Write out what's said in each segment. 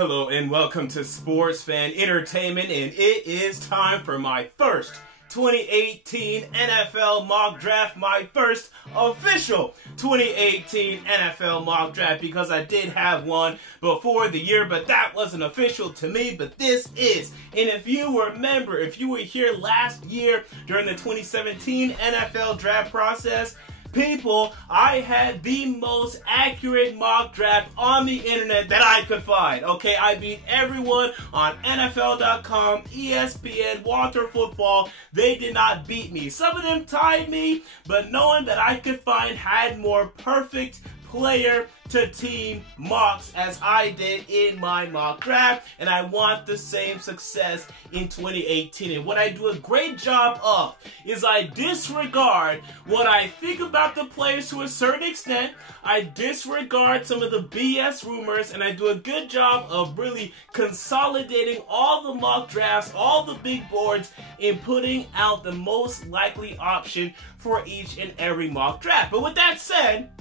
Hello and welcome to Sports Fan Entertainment, and it is time for my first 2018 NFL mock draft, my first official 2018 NFL mock draft, because I did have one before the year, but that wasn't official to me, but this is. And if you remember, if you were here last year during the 2017 NFL draft process, people, I had the most accurate mock draft on the internet that I could find. Okay, I beat everyone on NFL.com, ESPN, Walter Football. They did not beat me. Some of them tied me, but no one that I could find had more perfect player to team mocks as I did in my mock draft, and I want the same success in 2018. And what I do a great job of is I disregard what I think about the players to a certain extent. I disregard some of the BS rumors, and I do a good job of really consolidating all the mock drafts, all the big boards, and putting out the most likely option for each and every mock draft. But with that said,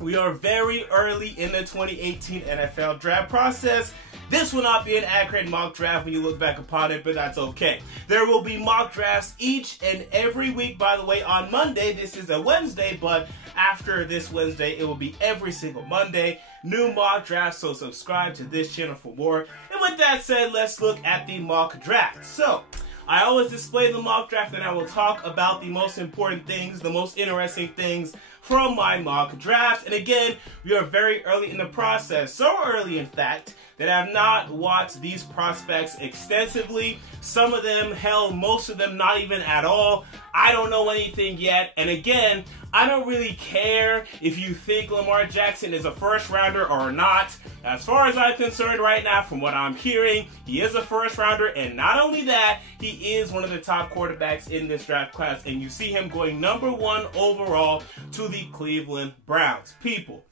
we are very early in the 2018 NFL draft process. This will not be an accurate mock draft when you look back upon it, but that's okay. There will be mock drafts each and every week, by the way, on Monday. This is a Wednesday, but after this Wednesday, it will be every single Monday. New mock drafts, so subscribe to this channel for more. And with that said, let's look at the mock draft. So, I always display the mock draft, and I will talk about the most important things, the most interesting things from my mock draft. And again, we are very early in the process. So early, in fact, that I have not watched these prospects extensively. Some of them, hell, most of them not even at all. I don't know anything yet. And again, I don't really care if you think Lamar Jackson is a first rounder or not. As far as I'm concerned right now, from what I'm hearing, he is a first rounder, and not only that, he is one of the top quarterbacks in this draft class, and you see him going #1 overall to the Cleveland Browns. People,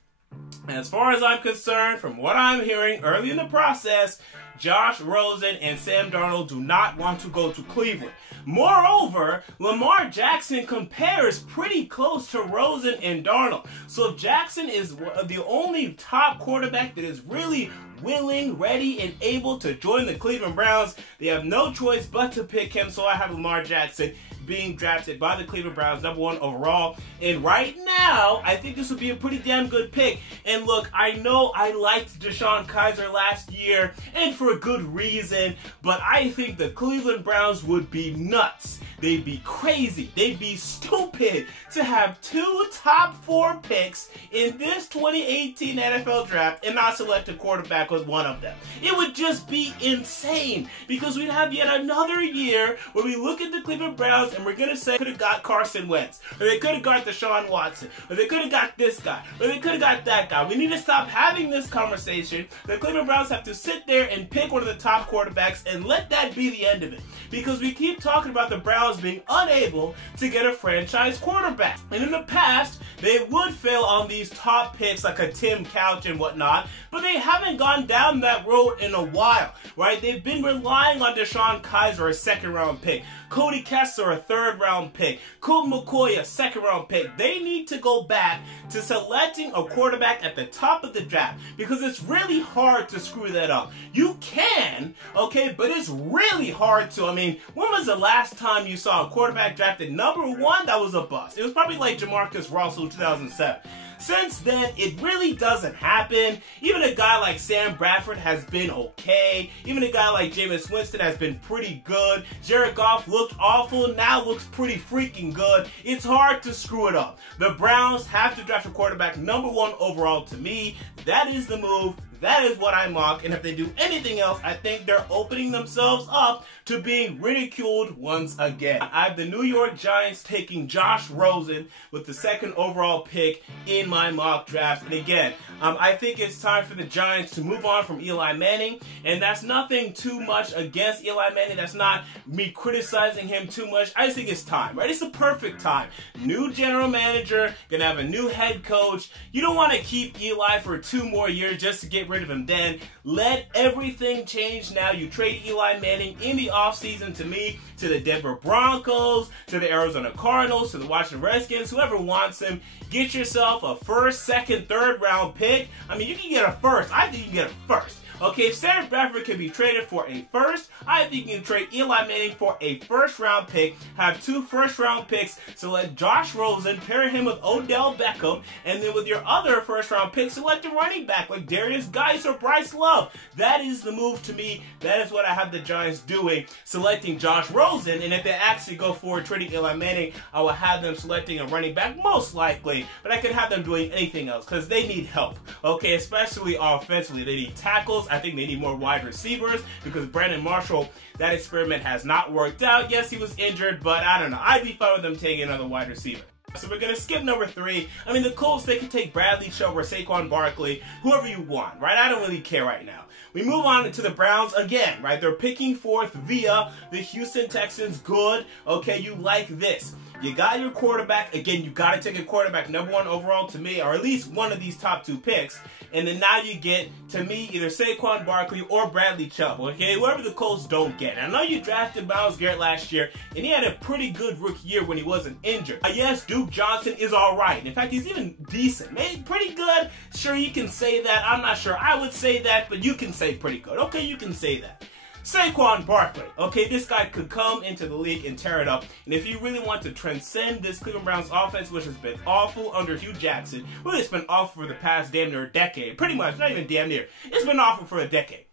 as far as I'm concerned, from what I'm hearing early in the process, Josh Rosen and Sam Darnold do not want to go to Cleveland. Moreover, Lamar Jackson compares pretty close to Rosen and Darnold. So if Jackson is the only top quarterback that is really willing, ready, and able to join the Cleveland Browns, they have no choice but to pick him. So I have Lamar Jackson being drafted by the Cleveland Browns, #1 overall. And right now, I think this would be a pretty damn good pick. And look, I know I liked Deshaun Kaiser last year, and for good reason, but I think the Cleveland Browns would be nuts. They'd be crazy. They'd be stupid to have 2 top 4 picks in this 2018 NFL draft and not select a quarterback with one of them. It would just be insane, because we'd have yet another year where we look at the Cleveland Browns and we're going to say they could have got Carson Wentz, or they could have got Deshaun Watson, or they could have got this guy, or they could have got that guy. We need to stop having this conversation. The Cleveland Browns have to sit there and pick one of the top quarterbacks and let that be the end of it, because we keep talking about the Browns being unable to get a franchise quarterback. And in the past, they would fail on these top picks like a Tim Couch and whatnot, but they haven't gone down that road in a while, right? They've been relying on Deshaun Kaiser, a 2nd-round pick, Cody Kessler, a 3rd-round pick, Colt McCoy, a 2nd-round pick. They need to go back to selecting a quarterback at the top of the draft, because it's really hard to screw that up. You can, okay, but it's really hard to. I mean, when was the last time you saw a quarterback drafted #1 that was a bust? It was probably like Jamarcus Russell 2007. Since then, it really doesn't happen. Even a guy like Sam Bradford has been okay. Even a guy like Jameis Winston has been pretty good. Jared Goff looked awful, now looks pretty freaking good. It's hard to screw it up. The Browns have to draft a quarterback #1 overall to me. That is the move. That is what I mock, and if they do anything else, I think they're opening themselves up to being ridiculed once again. I have the New York Giants taking Josh Rosen with the 2nd overall pick in my mock draft. And again, I think it's time for the Giants to move on from Eli Manning, and that's nothing too much against Eli Manning. That's not me criticizing him too much. I just think it's time, right? It's the perfect time. New general manager, gonna have a new head coach. You don't want to keep Eli for 2 more years just to get rid of him then. Let everything change now. You trade Eli Manning in the offseason, to me, to the Denver Broncos, to the Arizona Cardinals, to the Washington Redskins, whoever wants him. Get yourself a 1st, 2nd, 3rd round pick. I mean, you can get a 1st. I think you can get a 1st. Okay, if Sam Bradford can be traded for a first, I think you can trade Eli Manning for a first-round pick, have 2 first-round picks, select Josh Rosen, pair him with Odell Beckham, and then with your other first-round pick, select a running back like Darius Geis or Bryce Love. That is the move to me. That is what I have the Giants doing, selecting Josh Rosen, and if they actually go forward trading Eli Manning, I will have them selecting a running back most likely, but I could have them doing anything else because they need help, okay, especially offensively. They need tackles. I think they need more wide receivers because Brandon Marshall, that experiment has not worked out. Yes, he was injured, but I don't know. I'd be fine with them taking another wide receiver. So we're going to skip number 3. I mean, the Colts, they can take Bradley Chubb or Saquon Barkley, whoever you want, right? I don't really care right now. We move on to the Browns again, right? They're picking 4th via the Houston Texans. Good. Okay, you like this. You got your quarterback. Again, you got to take a quarterback number 1 overall to me, or at least one of these top 2 picks. And then now you get, to me, either Saquon Barkley or Bradley Chubb, okay? Whoever the Colts don't get. I know you drafted Myles Garrett last year, and he had a pretty good rookie year when he wasn't injured. Yes, Duke Johnson is all right. In fact, he's even decent. Maybe pretty good. Sure, you can say that. I'm not sure I would say that, but you can say pretty good. Okay, you can say that. Saquon Barkley. Okay, this guy could come into the league and tear it up. And if you really want to transcend this Cleveland Browns offense, which has been awful under Hugh Jackson, well, it's been awful for the past damn near a decade. Pretty much, not even damn near. It's been awful for a decade.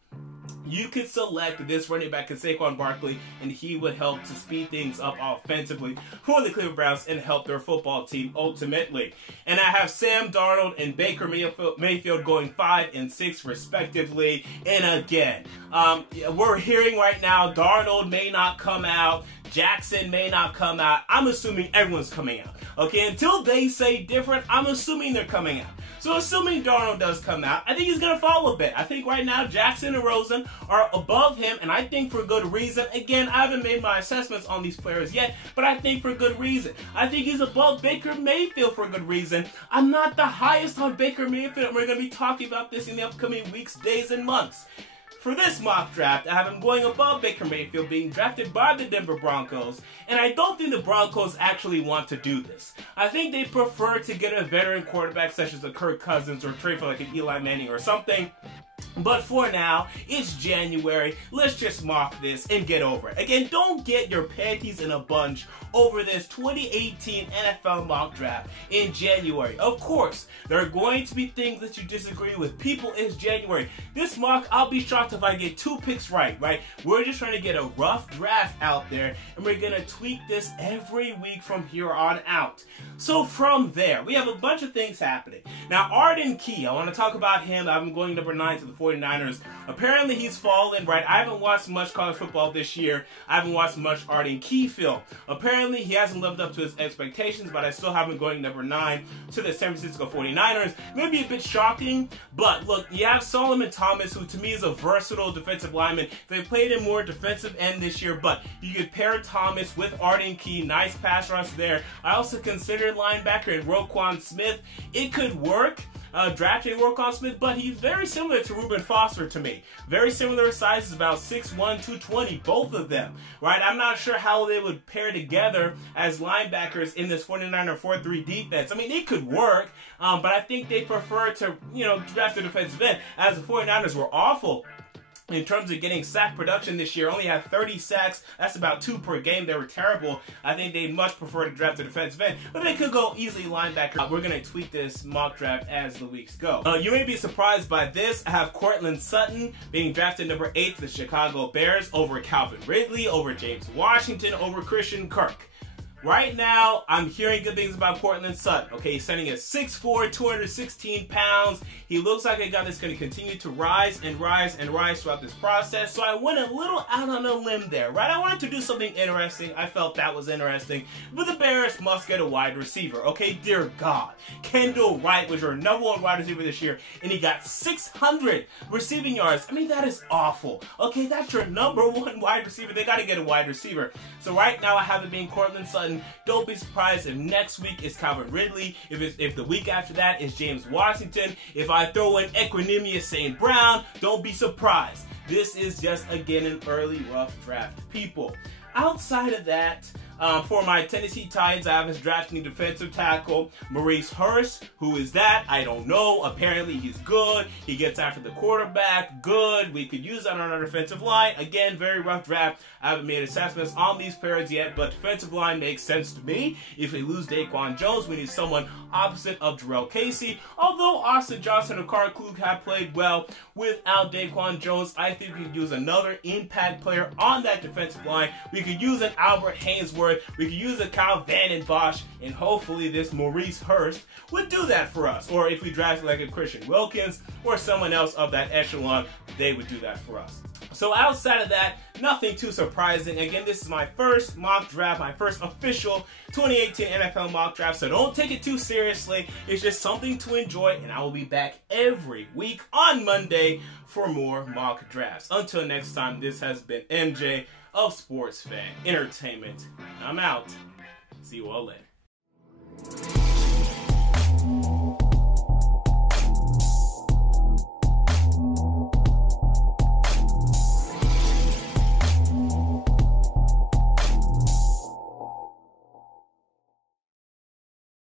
You could select this running back in Saquon Barkley, and he would help to speed things up offensively for the Cleveland Browns and help their football team ultimately. And I have Sam Darnold and Baker Mayfield going 5 and 6 respectively. And again, we're hearing right now Darnold may not come out, Jackson may not come out. I'm assuming everyone's coming out. Okay, until they say different, I'm assuming they're coming out. So assuming Darnold does come out, I think he's going to fall a bit. I think right now Jackson and Rosen are above him, and I think for good reason. Again, I haven't made my assessments on these players yet, but I think for good reason. I think he's above Baker Mayfield for good reason. I'm not the highest on Baker Mayfield, and we're going to be talking about this in the upcoming weeks, days, and months. For this mock draft, I have him going above Baker Mayfield, being drafted by the Denver Broncos, and I don't think the Broncos actually want to do this. I think they prefer to get a veteran quarterback such as a Kirk Cousins or trade for like an Eli Manning or something. But for now, it's January. Let's just mock this and get over it. Again, don't get your panties in a bunch over this 2018 NFL mock draft in January. Of course, there are going to be things that you disagree with. People, it's January. This mock, I'll be shocked if I get 2 picks right? We're just trying to get a rough draft out there, and we're going to tweak this every week from here on out. So from there, we have a bunch of things happening. Now, Arden Key, I want to talk about him. I'm going number 9 to the 49ers. Apparently, he's fallen, right? I haven't watched much college football this year. I haven't watched much Arden Key film. Apparently, he hasn't lived up to his expectations, but I still have him going number 9 to the San Francisco 49ers. Maybe a bit shocking, but look, you have Solomon Thomas, who to me is a versatile defensive lineman. They played him more defensive end this year, but you could pair Thomas with Arden Key. Nice pass rush there. I also considered linebacker and Roquan Smith. It could work. Drafting Roquan Smith, but he's very similar to Reuben Foster to me. Very similar sizes, about 6'1", 220, both of them, right? I'm not sure how they would pair together as linebackers in this 49er 4-3 defense. I mean, it could work, but I think they prefer to, draft a defensive end, as the 49ers were awful in terms of getting sack production this year. Only had 30 sacks. That's about 2 per game. They were terrible. I think they'd much prefer to draft a defensive end, but they could go easily linebacker. We're going to tweak this mock draft as the weeks go. You may be surprised by this. I have Cortland Sutton being drafted number 8 to the Chicago Bears over Calvin Ridley, over James Washington, over Christian Kirk. Right now, I'm hearing good things about Cortland Sutton. Okay, he's standing at 6'4", 216 pounds. He looks like a guy that's going to continue to rise and rise and rise throughout this process. So I went a little out on a limb there, right? I wanted to do something interesting. I felt that was interesting. But the Bears must get a wide receiver. Okay, dear God. Kendall Wright was your number 1 wide receiver this year, and he got 600 receiving yards. I mean, that is awful. Okay, that's your number 1 wide receiver. They got to get a wide receiver. So right now, I have it being Cortland Sutton. Don't be surprised if next week is Calvin Ridley, if the week after that is James Washington, if I throw in Equanimous St. Brown, don't be surprised. This is just, again, an early rough draft, people. Outside of that, For my Tennessee Titans, I was drafting defensive tackle Maurice Hurst. Who is that? I don't know. Apparently, he's good. He gets after the quarterback. Good. We could use that on our defensive line. Again, very rough draft. I haven't made assessments on these players yet, but defensive line makes sense to me. If we lose Daquan Jones, we need someone opposite of Jarrell Casey. Although Austin Johnson and Carl Klug have played well without Daquan Jones, I think we could use another impact player on that defensive line. We could use an Albert Hainsworth. We could use a Kyle Vanden Bosch, and hopefully this Maurice Hurst would do that for us. Or if we drafted like a Christian Wilkins or someone else of that echelon, they would do that for us. So outside of that, nothing too surprising. Again, this is my first mock draft, my first official 2018 NFL mock draft, so don't take it too seriously. It's just something to enjoy, and I will be back every week on Monday for more mock drafts. Until next time, this has been MJ of Sports Fan Entertainment. I'm out. See you all later.